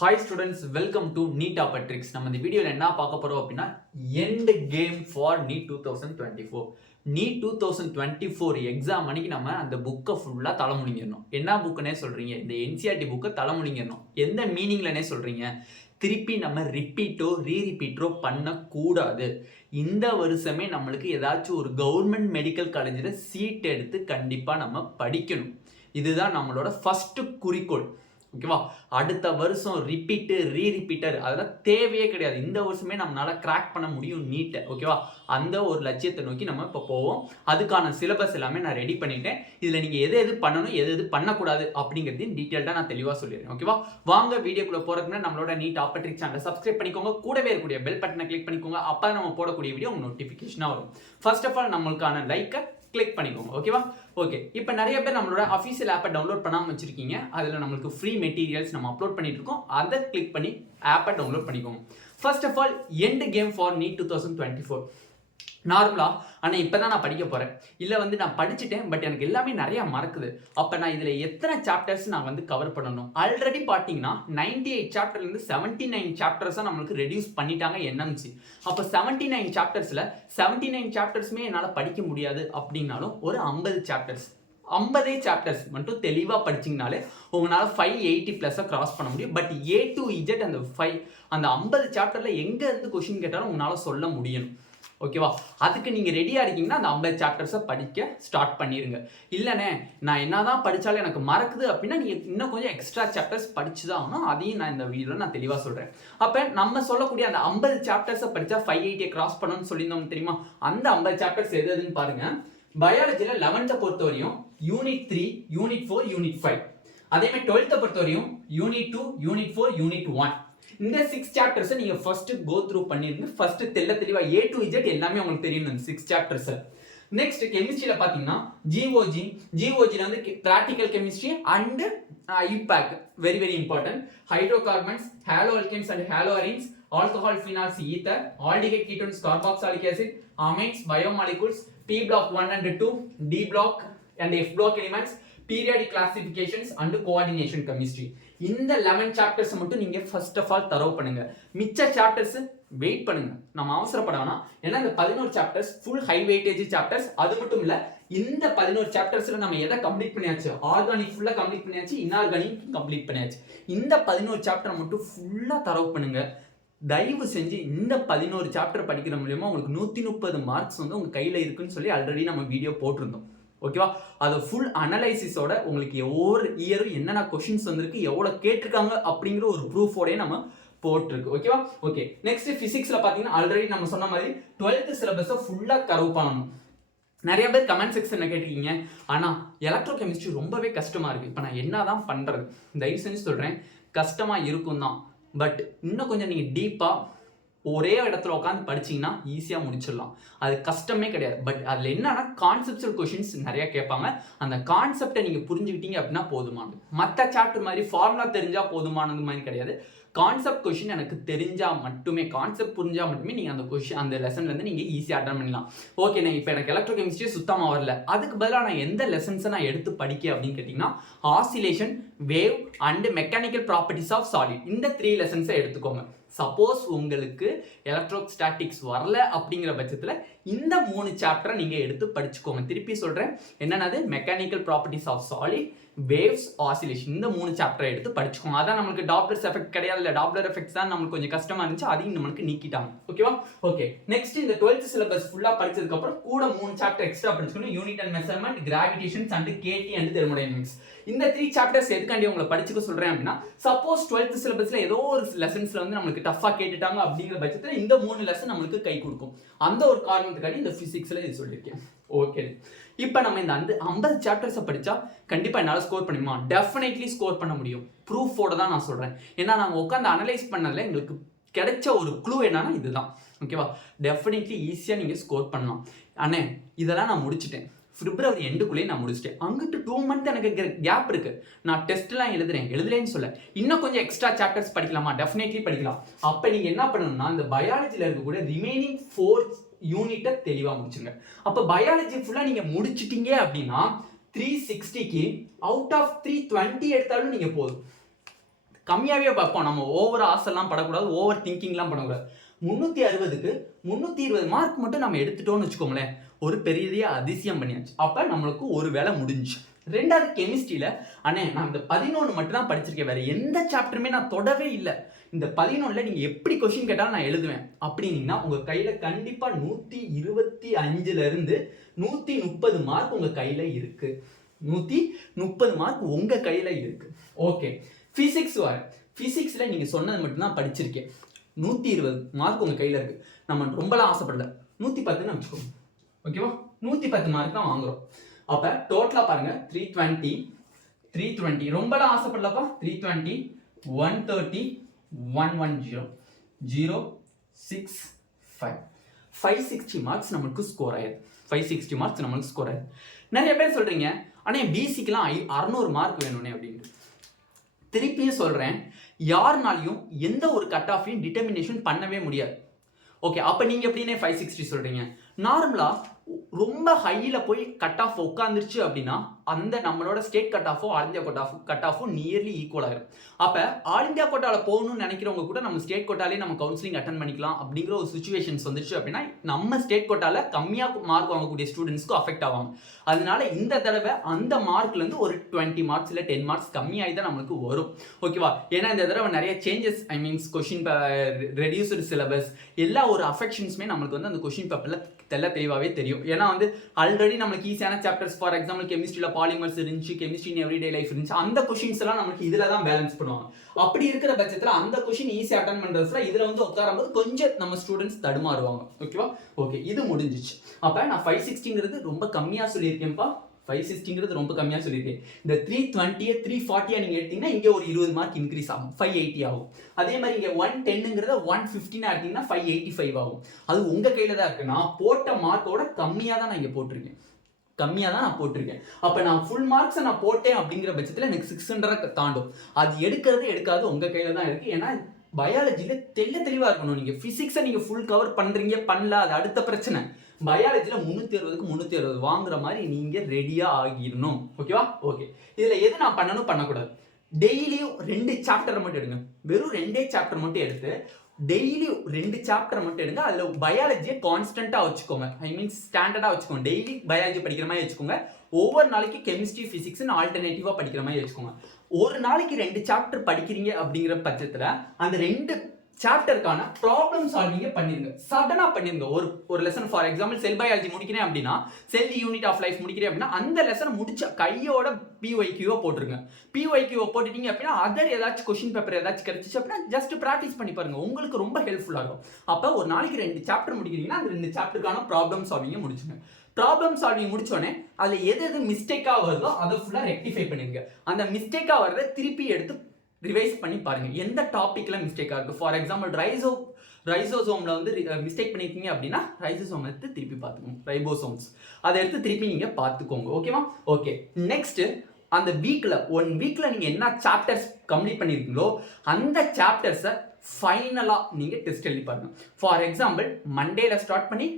Hi students, welcome to NEET Tricks. நம்ம இந்த வீடியோல என்ன பார்க்க போறோம் அப்படின்னா end game for NEET 2024. NEET 2024 exam அன்னைக்கு நம்ம அந்த புக்கை ஃபுல்லா தலை முழுங்கிடணும். என்ன புக்குன்னே சொல்றீங்க? இந்த NCERT புக்கை தலை முழுங்கிடணும். எந்த மீனிங்லனே சொல்றீங்க? திருப்பி நம்ம ரிப்பீட்டோ ரீரிப்பீட்டோ பண்ணக்கூடாது. இந்த வருஷமே நம்மளுக்கு ஏதாச்சும் ஒரு கவர்மெண்ட் மெடிக்கல் காலேஜில் சீட் எடுத்து கண்டிப்பாக நம்ம படிக்கணும். இதுதான் நம்மளோட ஃபர்ஸ்ட் குறிக்கோள். ஓகேவா? அடுத்த வருஷம் ரிப்பீட்டு ரீரிப்பீட்டர் அதெல்லாம் தேவையே கிடையாது. இந்த வருஷமே நம்மளால கிராக் பண்ண முடியும் நீட்டை. ஓகேவா? அந்த ஒரு லட்சியத்தை நோக்கி நம்ம இப்போ போவோம். அதுக்கான சிலபஸ் எல்லாமே நான் ரெடி பண்ணிட்டேன். இதில் நீங்கள் எது பண்ணணும் எது பண்ணக்கூடாது அப்படிங்கிறதையும் டீட்டெயில்டாக நான் தெளிவாக சொல்லிடுறேன். ஓகேவா? வாங்க வீடியோக்குள்ளே போகிறதுக்கு நம்மளோட நீட் ஆப்பர்ட்ரிக் சேனலை சப்ஸ்கிரைப் பண்ணிக்கோங்க. கூடவே இருக்கக்கூடிய பெல் பட்டனை கிளிக் பண்ணிக்கோங்க. அப்போ நம்ம போடக்கூடிய வீடியோ உங்களுக்கு நோட்டிஃபிகேஷனாக வரும். ஃபர்ஸ்ட் ஆஃப் ஆல் நம்மளுக்கான லைக்கை கிளிக் பண்ணிக்கோங்க. ஓகேவா? ஓகே, இப்போ நிறைய பேர் நம்மளோட அஃபீஷியல் ஆப்பை டவுன்லோட் பண்ணாமல் வச்சிருக்கீங்க. அதில் நம்மளுக்கு ஃப்ரீ மெட்டீரியல்ஸ் நம்ம அப்லோட் பண்ணிட்டு இருக்கோம். அதை கிளிக் பண்ணி ஆப்பை டவுன்லோட் பண்ணிக்கோங்க. First of all end game for NEET 2024 நார்மலாக. ஆனால் இப்போ தான் நான் படிக்க போகிறேன். இல்லை நான் படிச்சுட்டேன், பட் எனக்கு எல்லாமே நிறையா மறக்குது. அப்போ நான் இதில் எத்தனை சாப்டர்ஸ் நான் கவர் பண்ணணும்? ஆல்ரெடி பார்த்தீங்கன்னா 98 சாப்டர்லேருந்து 79 சாப்டர்ஸாக நம்மளுக்கு ரெடியூஸ் பண்ணிட்டாங்க என்எம்சி. அப்போ 79 சாப்டர்ஸில் 79 சாப்டர்ஸுமே என்னால் படிக்க முடியாது அப்படின்னாலும் ஒரு 50 சாப்டர்ஸ் மட்டும் தெளிவாக படிச்சிங்கனாலே உங்களால் 580+ கிராஸ் பண்ண முடியும். பட் A to Z அந்த 50 சாப்டரில் எங்கேருந்து கொஷின் கேட்டாலும் உங்களால் சொல்ல முடியும். ஓகேவா? அதுக்கு நீங்கள் ரெடியாக இருக்கீங்கன்னா அந்த 50 சாப்டர்ஸை படிக்க ஸ்டார்ட் பண்ணிடுங்க. இல்லைண்ணே நான் என்ன தான் படித்தாலும் எனக்கு மறக்குது அப்படின்னா நீங்கள் இன்னும் கொஞ்சம் எக்ஸ்ட்ரா சாப்டர்ஸ் படிச்சு தான் ஆகணும். அதையும் நான் இந்த வீடியோவில் நான் தெளிவாக சொல்கிறேன். அப்போ நம்ம சொல்லக்கூடிய அந்த 50 சாப்டர்ஸை படித்தா 580 கிராஸ் பண்ணணும்னு சொல்லியிருந்தோம் தெரியுமா? அந்த 50 சாப்டர்ஸ் எதுன்னு பாருங்கள். பயாலஜியில் 11th பொறுத்தவரையும் யூனிட் 3, யூனிட் 4, யூனிட் 5. அதேமாதிரி 12th பொறுத்தவரையும் யூனிட் 2, யூனிட் 4, யூனிட் 1. இந்த 6 சாப்டர்ஸை நீங்கள் ஃபர்ஸ்ட் கோ த்ரூ பண்ணிருங்க. ஃபர்ஸ்ட் தெளிவாக A to Z எல்லாமே உங்களுக்கு தெரியும் இந்த 6 சாப்டர்ஸ். நெக்ஸ்ட் கெமிஸ்ட்ரியில் பார்த்தீங்கன்னா ஜிஓஜியில் ப்ராக்டிக்கல் கெமிஸ்ட்ரி அண்ட் ஐபேக் very very important. Hydrocarbons, halo alkanes and halo arenes, alcohol, phenols, ether, aldehyde ketones, carboxylic acid, amines, biomolecules, P block 1 and 2, D block and F block elements, periodic classifications and coordination chemistry. இந்த 11 chapters மட்டும் நீங்க first of all தரவு பண்ணுங்க. மிச்ச chapters wait பண்ணுங்க, நம்ம அவசரப்பட வேணாம். ஏன்னா இந்த 11 chapters full high weightage chapters. அது மட்டும் இல்ல, இந்த 11 சாப்டர்ஸ்ல நம்ம எதை கம்ப்ளீட் பண்ணியாச்சு? ஆர்கானிக் ஃபுல்லா கம்ப்ளீட் பண்ணியாச்சு, இன்ஆர்கானிக் கம்ப்ளீட் பண்ணியாச்சு. இந்த 11 சாப்டர் மட்டும் ஃபுல்லா தரவு பண்ணுங்க. தயவு செஞ்சு இந்த 11 சாப்டர் படிக்கிற மூலியமா உங்களுக்கு 130 மார்க்ஸ் உங்க கையில இருக்குன்னு சொல்லி ஆல்ரெடி நம்ம வீடியோ போட்டிருந்தோம். ஓகேவா? அது ஃபுல் அனலைசிஸோட உங்களுக்கு ஒவ்வொரு இயரும் என்னென்ன கொஷின்ஸ் வந்திருக்கு, எவ்வளவு கேட்டிருக்காங்க அப்படிங்கிற ஒரு ப்ரூஃபோடய நம்ம போட்டிருக்கு. ஓகேவா? ஓகே, நெக்ஸ்ட் பிசிக்ஸ்ல பாத்தீங்கன்னா ஆல்ரெடி நம்ம சொன்ன மாதிரி 12th சிலபஸை ஃபுல்லா கவர் பண்ணணும். நிறைய பேர் கமெண்ட் செக்ஷன்ல கேட்டிருக்கீங்க, ஆனா எலக்ட்ரோ கெமிஸ்ட்ரி ரொம்பவே கஷ்டமா இருக்கு, இப்போ நான் என்னதான் பண்றது? தயவு செஞ்சு சொல்றேன், கஷ்டமா இருக்கும் தான். பட் இன்னும் கொஞ்சம் நீங்கள் டீப்பாக ஒரே இடத்துல உட்காந்து படிச்சிங்கன்னா ஈஸியாக முடிச்சிடலாம். அது கஷ்டமே கிடையாது. பட் அதில் என்னன்னா கான்செப்சுவல் கொஷின்ஸ் நிறையா கேட்பாங்க. அந்த கான்செப்டை நீங்கள் புரிஞ்சுக்கிட்டீங்க அப்படின்னா போதுமானது. மற்ற சாப்டர் மாதிரி ஃபார்முலா தெரிஞ்சால் போதுமானது மாதிரி கிடையாது. கான்செப்ட் கொஷின் எனக்கு தெரிஞ்சால் மட்டுமே, கான்செப்ட் புரிஞ்சால் மட்டுமே நீங்கள் அந்த கொஷின் அந்த லெசன்லேருந்து நீங்கள் ஈஸியாக அட்டன் பண்ணலாம். ஓகே, நான் இப்போ எனக்கு எலக்ட்ரோ கெமிஸ்ட்ரி சுத்தமாக வரல, அதுக்கு பதிலாக நான் எந்த லெசன்ஸை நான் எடுத்து படிக்க அப்படின்னு கேட்டிங்கன்னா oscillation, wave and mechanical properties of solid, இந்த 3 லெசன்ஸை எடுத்துக்கோங்க. சப்போஸ் உங்களுக்கு எலக்ட்ரோஸ்டாட்டிக்ஸ் வரல அப்படிங்கிற பட்சத்தில் இந்த 3 சாப்டரை நீங்கள் எடுத்து படிச்சுக்கோங்க. திருப்பி சொல்கிறேன், என்னென்னது? Mechanical properties of solid, waves, oscillation, இந்த 3 சாப்டரை எடுத்து படிச்சுக்கோங்க. அதான் நம்மளுக்கு டாப்லர் எஃபெக்ட் கிடையாது, இல்லை டாப்லர் எஃபெக்ட்ஸ் தான் நம்மளுக்கு கொஞ்சம் கஷ்டமா இருந்துச்சு, அதையும் நம்மளுக்கு நீக்கிட்டாங்க. ஓகேவா? ஓகே, நெக்ஸ்ட் இந்த 12th சிலபஸ் ஃபுல்லாக படிச்சதுக்கு அப்புறம் கூட 3 சாப்டர் எக்ஸ்ட்ரா படிச்சுக்கணும். Unit and measurement, gravitations and KT and thermodynamics. இந்த 3 சாப்டர்ஸ் எதுக்காண்டி உங்களை படிச்சுக்க சொல்றேன் அப்படின்னா, சப்போஸ் 12th சிலபஸ்ல ஏதோ ஒரு லெசன்ஸ்ல நம்மளுக்கு டஃபா கேட்டுட்டாங்க அப்படிங்கிற பட்சத்தில் இந்த 3 லெசன் நம்மளுக்கு கை கொடுக்கும். அந்த ஒரு காரணத்துக்காண்டி இந்த பிசிக்ஸ்ல இது சொல்லியிருக்கேன். ஓகே, இப்போ நம்ம இந்த 50 சாப்டர்ஸை படிச்சா கண்டிப்பா என்னால் ஸ்கோர் பண்ணுமா? டெஃபினெட்லி ஸ்கோர் பண்ண முடியும். ப்ரூஃபோட தான் நான் சொல்றேன். ஏன்னா நாங்கள் உட்காந்து அனலைஸ் பண்ணதுல எங்களுக்கு கிடைச்ச ஒரு க்ளூ என்னன்னா இதுதான். ஓகேவா? டெஃபினெட்லி ஈஸியாக நீங்கள் ஸ்கோர் பண்ணலாம். அண்ணே இதெல்லாம் நான் முடிச்சிட்டேன், பிப்ரவரி எண்டுக்குள்ளேயே நான் முடிச்சிட்டேன், அங்கிட்டு 2 மந்த் எனக்கு கேப் இருக்கு, நான் டெஸ்ட்லாம் எழுதுறேன்னு சொல்ல இன்னும் கொஞ்சம் எக்ஸ்ட்ரா சாப்டர்ஸ் படிக்கலாமா? டெஃபினெட்லி படிக்கலாம். அப்போ நீங்கள் என்ன பண்ணணும்னா இந்த பயாலஜியில் இருக்கக்கூடிய ரிமைனிங் 4 யூனிட்டை தெளிவாக முடிச்சுங்க. அப்போ பயாலஜி ஃபுல்லாக நீங்கள் முடிச்சிட்டீங்க அப்படின்னா 360க்கு அவுட் ஆஃப் 320 எடுத்தாலும் நீங்கள் போதும். கம்மியாகவே பார்ப்போம். நம்ம ஓவர் ஆசைலாம் படக்கூடாது, ஓவர் திங்கிங்லாம் பண்ணக்கூடாது. 360க்கு 320 மார்க் மட்டும் நம்ம எடுத்துட்டோம்னு வச்சுக்கோங்களேன், ஒரு பெரிய அதிசயம் பண்ணியாச்சு. அப்போ நம்மளுக்கு ஒரு வேலை முடிஞ்சு. ரெண்டாவது கெமிஸ்ட்ரியில் அண்ணே நான் இந்த 11 மட்டும் தான் படிச்சிருக்கேன், வேற எந்த சாப்டருமே நான் தொடவே இல்லை, இந்த 11ல் நீங்கள் எப்படி கொஸ்டின் கேட்டாலும் நான் எழுதுவேன் அப்படின்னீங்கன்னா உங்கள் கையில் கண்டிப்பாக 125லேருந்து 130 மார்க் உங்கள் கையில் இருக்குது. 130 மார்க் உங்கள் கையில் இருக்குது. ஓகே, ஃபிசிக்ஸ் வர ஃபிசிக்ஸில் நீங்கள் சொன்னது மட்டும்தான் படிச்சிருக்கேன், 120 மார்க் உங்கள் கையில் இருக்குது. நம்ம ரொம்பலாம் ஆசைப்படல, 110ன்னு வச்சுக்கோங்க. ஓகேவா, 110 மார்க் தான் வாங்குறோம். அப்போ டோட்டலாக பாருங்க 320 ரொம்பலாம் ஆசைப்படலப்பா. 320 130 110 0 6 5 560 மார்க்ஸ் நம்மளுக்கு ஸ்கோர் ஆயிடுது. 560 மார்க்ஸ் நம்மளுக்கு ஸ்கோர் ஆயிடுது. நிறைய பேர் சொல்றீங்க அண்ணே பிசிக்கெலாம் 600 மார்க் வேணும்னே அப்படின்ட்டு. திருப்பியும் சொல்றேன், யாருனாலையும் எந்த ஒரு கட் ஆஃபையும் டிட்டர்மினேஷன் பண்ணவே முடியாது. ஓகே, அப்போ நீங்கள் எப்படின்னே 560 சொல்கிறீங்க? நார்மலாக ரொம்ப ஹையில் போய் கட் ஆஃப் உட்காந்துருச்சு அப்படின்னா அந்த நம்மளோட ஸ்டேட் கட் ஆஃபோ ஆல் இந்தியா கட் ஆஃபோ நியர்லி ஈக்குவல் ஆகிடும். அப்போ ஆல் இந்தியா கோட்டாவில் போகணும்னு நினைக்கிறவங்க கூட நம்ம ஸ்டேட் கோட்டாலே நம்ம கவுன்சிலிங் அட்டன் பண்ணிக்கலாம் அப்படிங்கிற ஒரு சுச்சுவேஷன்ஸ் வந்துருச்சு அப்படின்னா நம்ம ஸ்டேட் கோட்டாவில் கம்மியாக மார்க் வாங்கக்கூடிய ஸ்டூடெண்ட்ஸ்க்கு அஃபெக்ட் ஆவாங்க. அதனால இந்த தடவை அந்த மார்க்லேருந்து ஒரு 20 மார்க்ஸ் இல்லை 10 மார்க்ஸ் கம்மியாகி தான் நம்மளுக்கு வரும். ஓகேவா, ஏன்னா இந்த தடவை நிறைய changes, I means question reduced syllabus எல்லா ஒரு அஃபெக்ஷன்ஸுமே நம்மளுக்கு வந்து அந்த கொஷின் பேப்பரில் தெளிவாகவே தெரியும். ஏன்னா வந்து ஆல்ரெடி நம்மளுக்கு ஈஸியான சாப்டர்ஸ், ஃபார் எக்ஸாம்பிள் கெமிஸ்ட்ரியில் பாலிமர்ஸ் இருந்துச்சு, கெமிஸ்ட்ரி இன் எவ்ரிடே லைஃப் இருந்துச்சு, அந்த கொஷின்ஸ் எல்லாம் நமக்கு இதில் தான் பேலன்ஸ் பண்ணுவாங்க. அப்படி இருக்கிற பட்சத்தில் அந்த கொஷின் ஈஸியாக அட்டன் பண்ணுறதுல இதில் வந்து உட்காரும்போது கொஞ்சம் நம்ம ஸ்டூடெண்ட்ஸ் தடுமாறுவாங்க. ஓகேவா, ஓகே, இது முடிஞ்சிச்சு. அப்போ நான் 560ங்கிறது ரொம்ப கம்மியாக சொல்லியிருக்கேன்ப்பா. 560ங்கிறது ரொம்ப கம்மியாக சொல்லியிருக்கேன். இந்த 320 340 நீங்கள் எடுத்தீங்கன்னா இங்கே ஒரு 20 மார்க் இன்க்ரீஸ் ஆகும், 580 ஆகும். அதே மாதிரி இங்கே 110ங்கிறத 115 எடுத்தீங்கன்னா 585 ஆகும். அது உங்கள் கையில் தான் இருக்குது. நான் போட்ட மார்க்கோட கம்மியாக தான் நான் இங்கே போட்டிருக்கேன், கம்மியாக தான் நான் போட்டிருக்கேன். அப்போ நான் ஃபுல் மார்க்ஸை நான் போட்டேன் அப்படிங்கிற பட்சத்தில் எனக்கு 600 தாண்டும். அது எடுக்காது உங்கள் கையில் தான் இருக்குது. ஏன்னா பயாலஜியில் தெளிவாக இருக்கணும். நீங்கள் ஃபிசிக்ஸை நீங்கள் ஃபுல் கவர் பண்ணுறீங்க, பண்ணல, அது அடுத்த பிரச்சனை. பயாலஜியில் 360க்கு 360 வாங்குற மாதிரி நீங்கள் ரெடியாக ஆகிடணும். ஓகேவா, ஓகே. இதில் எது நான் பண்ணக்கூடாது, டெய்லியும் 2 சாப்டர் மட்டும் எடுங்க. வெறும் 2 சாப்டர் மட்டும் எடுத்து டெய்லி 2 சாப்டர் மட்டும் எடுங்க. அதில் பயாலஜியை கான்ஸ்டன்ட்டாக வச்சுக்கோங்க, ஐ மீன்ஸ் ஸ்டாண்டர்டாக வச்சுக்கோங்க. டெய்லி பயாலஜி படிக்கிற மாதிரி வச்சுக்கோங்க. ஒவ்வொரு நாளைக்கு கெமிஸ்ட்ரி ஃபிசிக்ஸ்னு ஆல்டர்னேட்டிவாக படிக்கிற மாதிரி வச்சுக்கோங்க. ஒரு நாளைக்கு 2 சாப்டர் படிக்கிறீங்க அப்படிங்கிற பட்சத்தில் அந்த 2 சாப்டருக்கான ப்ராப்ளம் சால்விங்க பண்ணிருங்க, சடனாக பண்ணிருங்க. ஒரு lesson, for example sell biology முடிக்கிறேன் அப்படின்னா, செல் யூனிட் ஆஃப் லைஃப் முடிக்கிறேன் அப்படின்னா அந்த லெசன் முடிச்ச கையோட பிஒய்க்யூவை போட்டுருங்க. பிஒய்க்யூவை போட்டுட்டீங்க அப்படின்னா அதர் ஏதாச்சும் கொஸ்டின் பேப்பர் ஏதாச்சும் கிடைச்சிச்சு அப்படின்னா ஜஸ்ட் ப்ராக்டிஸ் பண்ணி பாருங்க, உங்களுக்கு ரொம்ப ஹெல்ப்ஃபுல்லாக இருக்கும். அப்போ ஒரு நாளைக்கு 2 சாப்டர் முடிக்கிறீங்கன்னா அந்த 2 சாப்டருக்கான ப்ராப்ளம் சால்விங்க முடிச்சுங்க. ப்ராப்ளம் சால்விங் முடிச்சோடனே அதில் எது மிஸ்டேக்காக வருதோ அதை ஃபுல்லாக ரெக்டிஃபை பண்ணிருங்க. அந்த மிஸ்டேக்காக வரதை திருப்பி எடுத்து ரிவைஸ் பண்ணி பாருங்க, எந்த டாபிக்ல மிஸ்டேக்காக இருக்கு. ஃபார் எக்ஸாம்பிள் ரைசோசோம்ல வந்து மிஸ்டேக் பண்ணிருக்கீங்க அப்படின்னா ரைசோசோம் எடுத்து திருப்பி பார்த்துக்கோங்க, ரைபோசோம்ஸ் அதை எடுத்து திருப்பி நீங்க பார்த்துக்கோங்க. ஓகேவா, ஓகே. நெக்ஸ்ட், அந்த வீக்ல 1 வீக்ல நீங்க என்ன சாப்டர்ஸ் கம்ப்ளீட் பண்ணிருக்கீங்களோ அந்த சாப்டர்ஸை ஃபைனலா நீங்க டெஸ்ட் எழுதி பாருங்க. ஃபார் எக்ஸாம்பிள் மண்டேல ஸ்டார்ட் பண்ணி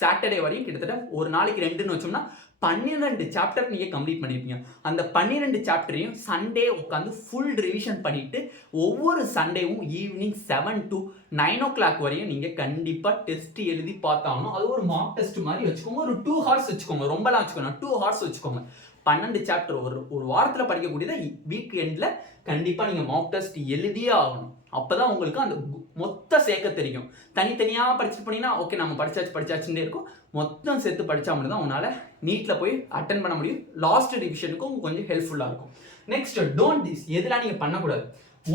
சாட்டர்டே வரையும் கிட்டத்தட்ட ஒரு நாளைக்கு 2ன்னு வச்சோம்னா 12 சாப்டர் நீங்கள் கம்ப்ளீட் பண்ணியிருப்பீங்க. அந்த 12 சாப்டரையும் சண்டே உட்காந்து ஃபுல் ரிவிஷன் பண்ணிட்டு ஒவ்வொரு சண்டேவும் ஈவினிங் 7 to 9 o'clock வரையும் நீங்கள் கண்டிப்பாக டெஸ்ட் எழுதி பார்த்தாலும் அது ஒரு மார்க் டெஸ்ட் மாதிரி வச்சுக்கோங்க. ஒரு 2 hours வச்சுக்கோங்க, ரொம்பலாம் வச்சுக்கோங்க, 2 hours வச்சுக்கோங்க. 12 சாப்டர் ஒரு வாரத்தில் படிக்கக்கூடியதை வீக் எண்டில் கண்டிப்பாக நீங்கள் மார்க் டெஸ்ட் எழுதியே ஆகணும். அப்போதான் உங்களுக்கு அந்த மொத்த சேர்க்க தெரியும். தனித்தனியாக படிச்சுட்டு போனீங்கன்னா ஓகே நம்ம படிச்சாச்சுன்னே இருக்கும். மொத்தம் சேர்த்து படித்தா மட்டும் தான் உங்களால் நீட்டில் போய் அட்டன் பண்ண முடியும். லாஸ்ட் ரிவிஷனுக்கும் கொஞ்சம் ஹெல்ப்ஃபுல்லாக இருக்கும். நெக்ஸ்ட், டோன்ட் திஸ் எதெல்லாம் நீங்கள் பண்ணக்கூடாது.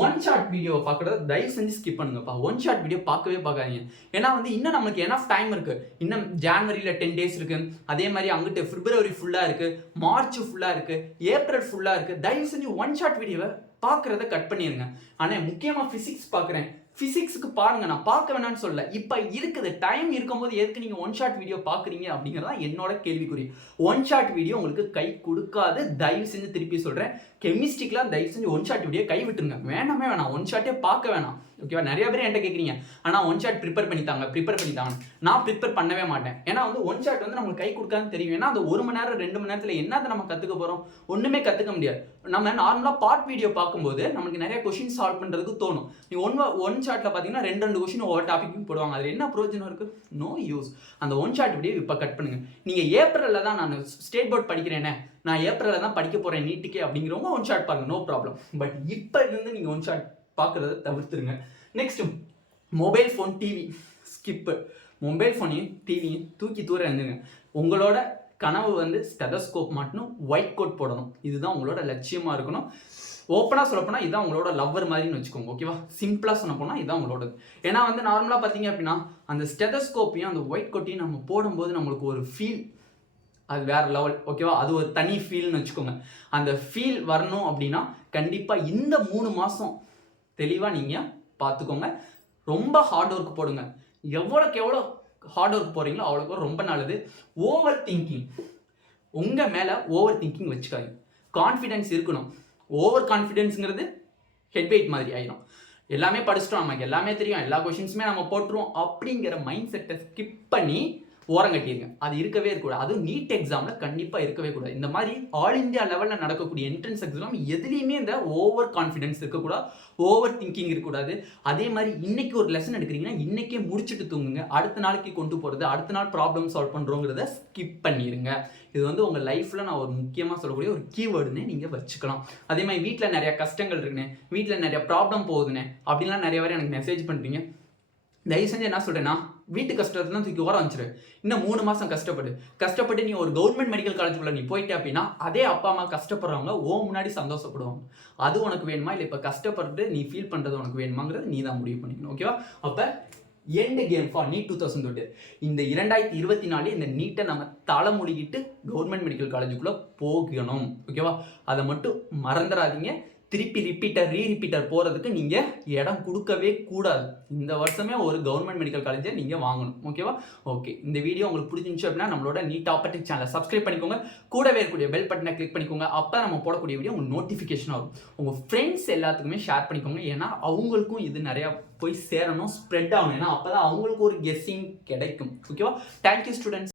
1 shot வீடியோவை பார்க்குறத தயவு செஞ்சு ஸ்கிப் பண்ணுங்கப்பா. 1 shot வீடியோ பார்க்கவே பார்க்காதீங்க. ஏன்னா வந்து இன்னும் நமக்கு எனஃப் டைம் இருக்கு. இன்னும் ஜான்வரியில் 10 days இருக்கு. அதே மாதிரி அங்கிட்டு பிப்ரவரி ஃபுல்லாக இருக்கு, மார்ச் ஃபுல்லாக இருக்கு, ஏப்ரல் ஃபுல்லாக இருக்கு. தயவு செஞ்சு 1 shot வீடியோவை பார்க்குறத கட் பண்ணிடுங்க. ஆனால் முக்கியமாக ஃபிசிக்ஸ் பார்க்குறேன், ஃபிசிக்ஸுக்கு பாருங்க, நான் பார்க்க வேணான்னு சொல்ல. இப்போ இருக்குது டைம் இருக்கும்போது எதுக்கு நீங்கள் 1 shot வீடியோ பார்க்குறீங்க அப்படிங்கிறதா என்னோட கேள்விக்குறி. 1 shot வீடியோ உங்களுக்கு கை கொடுக்காது, தயவு செஞ்சு திருப்பி சொல்கிறேன். கெமிஸ்ட்ரிக்கெலாம் தயவு செஞ்சு 1 shot வீடியோ கை விட்டுருங்க. வேணாம் 1 shotே பார்க்க வேணாம். ஓகேவா? நிறைய பேர் என்கிட்ட கேட்குறீங்க ஆனால் ஒன் ஷாட் ப்ரிப்பேர் பண்ணித்தாங்க. நான் ப்ரிப்பேர் பண்ணவே மாட்டேன். ஏன்னா வந்து ஒன் ஷாட் வந்து நம்மளுக்கு கை கொடுக்காதுன்னு தெரியும். ஏன்னா அந்த 1 மணி நேரம் 2 மணி நேரத்தில் என்னத்தை நம்ம கற்றுக்க போகிறோம்? ஒன்றுமே கற்றுக்க முடியாது. நம்ம நார்மலாக பார்ட் வீடியோ பார்க்கும்போது நமக்கு நிறைய கொஷின் சால்வ் பண்ணுறதுக்கு தோணும். நீ ஒன் ஷாட்டில் பார்த்தீங்கன்னா 2 கொஷின் ஒவ்வொரு டாப்பிக்கும் போடுவாங்க. அதில் என்ன பிரயோஜனம் இருக்குது? No use. அந்த ஒன் ஷாட் வீடியோ இப்போ கட் பண்ணுங்க. நீங்கள் ஏப்ரலில் தான் நான் ஸ்டேட் போர்ட் படிக்கிறேனே, நான் ஏப்ரலில் தான் படிக்க போகிறேன் நீட்டுக்கே அப்படிங்கிறவங்க ஒன் ஷாட் பாருங்க, நோ ப்ராப்ளம். பட் இப்போ இருந்து நீங்கள் ஒன் ஷாட் பார்க்குறத தவிர்த்துருங்க. நெக்ஸ்ட், மொபைல் ஃபோன், டிவி ஸ்கிப்பு. மொபைல் ஃபோனையும் டிவியும் தூக்கி தூர இருந்துங்க. உங்களோட கனவு வந்து ஸ்டெதஸ்கோப் மாட்டணும், ஒயிட் கோட் போடணும். இதுதான் உங்களோட லட்சியமாக இருக்கணும். ஓப்பனாக சொல்லப்போனால் இதுதான் உங்களோட லவ்வர் மாதிரின்னு வச்சுக்கோங்க. ஓகேவா? சிம்பிளாக சொன்ன போனால் இதுதான் உங்களோடது. ஏன்னா வந்து நார்மலாக பார்த்தீங்க அப்படின்னா அந்த ஸ்டெதஸ்கோப்பையும் அந்த ஒயிட் கோட்டையும் நம்ம போடும்போது நம்மளுக்கு ஒரு ஃபீல், அது வேற லெவல். ஓகேவா? அது ஒரு தனி ஃபீல்னு வச்சுக்கோங்க. அந்த ஃபீல் வரணும் அப்படின்னா கண்டிப்பாக இந்த 3 மாதம் தெளிவாக நீங்கள் பார்த்துக்கோங்க. ரொம்ப ஹார்ட் ஒர்க் போடுங்க. எவ்வளோக்கு எவ்வளோ ஹார்ட் ஒர்க் போகிறீங்களோ அவ்வளோக்கு ரொம்ப நல்லது. ஓவர் திங்கிங், உங்கள் மேலே ஓவர் திங்கிங் வச்சுக்காதீங்க. கான்ஃபிடென்ஸ் இருக்கணும். ஓவர் கான்ஃபிடென்ஸுங்கிறது ஹெட் வெயிட் மாதிரி ஆயிடும். எல்லாமே படிச்சிட்டோம், நமக்கு எல்லாமே தெரியும், எல்லா கொஷின்ஸுமே நம்ம போட்டுருவோம் அப்படிங்கிற மைண்ட் செட்டை ஸ்கிப் பண்ணி ஓரம் கட்டிடுங்க. அது இருக்கவே இருக்கக்கூடாது. அதுவும் நீட் எக்ஸாமில் கண்டிப்பாக இருக்கவே கூடாது. இந்த மாதிரி ஆல் இந்தியா லெவலில் நடக்கக்கூடிய என்ட்ரன்ஸ் எக்ஸாம் எதுலேயுமே இந்த ஓவர் கான்ஃபிடென்ஸ் இருக்கக்கூடாது, ஓவர் திங்கிங் இருக்கக்கூடாது. அதே மாதிரி இன்னைக்கு ஒரு லெசன் எடுக்கிறீங்கன்னா இன்றைக்கே முடிச்சுட்டு தூங்குங்க. அடுத்த நாளைக்கு கொண்டு போகிறது, அடுத்த நாள் ப்ராப்ளம் சால்வ் பண்ணுறோங்கிறத ஸ்கிப் பண்ணிடுங்க. இது வந்து உங்கள் லைஃப்பில் நான் ஒரு முக்கியமாக சொல்லக்கூடிய ஒரு கீவேர்டுன்னு நீங்கள் வச்சுக்கலாம். அதே மாதிரி வீட்டில் நிறைய கஷ்டங்கள் இருக்குண்ணே, வீட்டில் நிறைய ப்ராப்ளம் போகுதுண்ணே அப்படின்லாம் நிறைய பேர் எனக்கு மெசேஜ் பண்ணுறீங்க. தயவு செஞ்சு என்ன சொல்கிறேன்னா, வீட்டு கஷ்டத்தான் தூக்கி ஓரம் வச்சிரு. இன்னும் 3 மாதம் கஷ்டப்பட்டு நீ ஒரு கவர்மெண்ட் மெடிக்கல் காலேஜுக்குள்ள நீ போயிட்டே அப்படின்னா அதே அப்பா அம்மா கஷ்டப்படுறவங்க முன்னாடி சந்தோஷப்படுவாங்க. அது உனக்கு வேணுமா, இல்லை இப்போ கஷ்டப்பட்டு நீ ஃபீல் பண்ணுறது உனக்கு வேணுமாங்கிறது நீ தான் முடிவு பண்ணிக்கணும். ஓகேவா? அப்போ எண்ட் கேம் ஃபார் நீட் 2020. இந்த 2024 இந்த நீட்டை நம்ம தலைமுடிக்கிட்டு கவர்மெண்ட் மெடிக்கல் காலேஜுக்குள்ளே போகணும். ஓகேவா? அதை மட்டும் மறந்துடாதீங்க. திருப்பி ரீரிப்பீட்டர் போகிறதுக்கு நீங்கள் இடம் கொடுக்கவே கூடாது. இந்த வருஷமே ஒரு கவர்மெண்ட் மெடிக்கல் காலேஜை நீங்கள் வாங்கணும். ஓகேவா? ஓகே, இந்த வீடியோ உங்களுக்கு பிடிச்சிருந்துச்சு அப்படின்னா நம்மளோட நீட் ஆப்பர்டிக் சேனலை சப்ஸ்கிரைப் பண்ணிக்கோங்க. கூடவே இருக்கக்கூடிய பெல் பட்டனை கிளிக் பண்ணிக்கோங்க. அப்போ நம்ம போடக்கூடிய வீடியோ உங்களுக்கு நோட்டிஃபிகேஷன் ஆகும். உங்கள் ஃப்ரெண்ட்ஸ் எல்லாத்துக்குமே ஷேர் பண்ணிக்கோங்க. ஏன்னா அவங்களுக்கும் இது நிறையா போய் சேரணும், ஸ்ப்ரெட் ஆகணும். ஏன்னா அப்போ தான் அவங்களுக்கு ஒரு கெஸ்ஸிங் கிடைக்கும். ஓகேவா? Thank you students.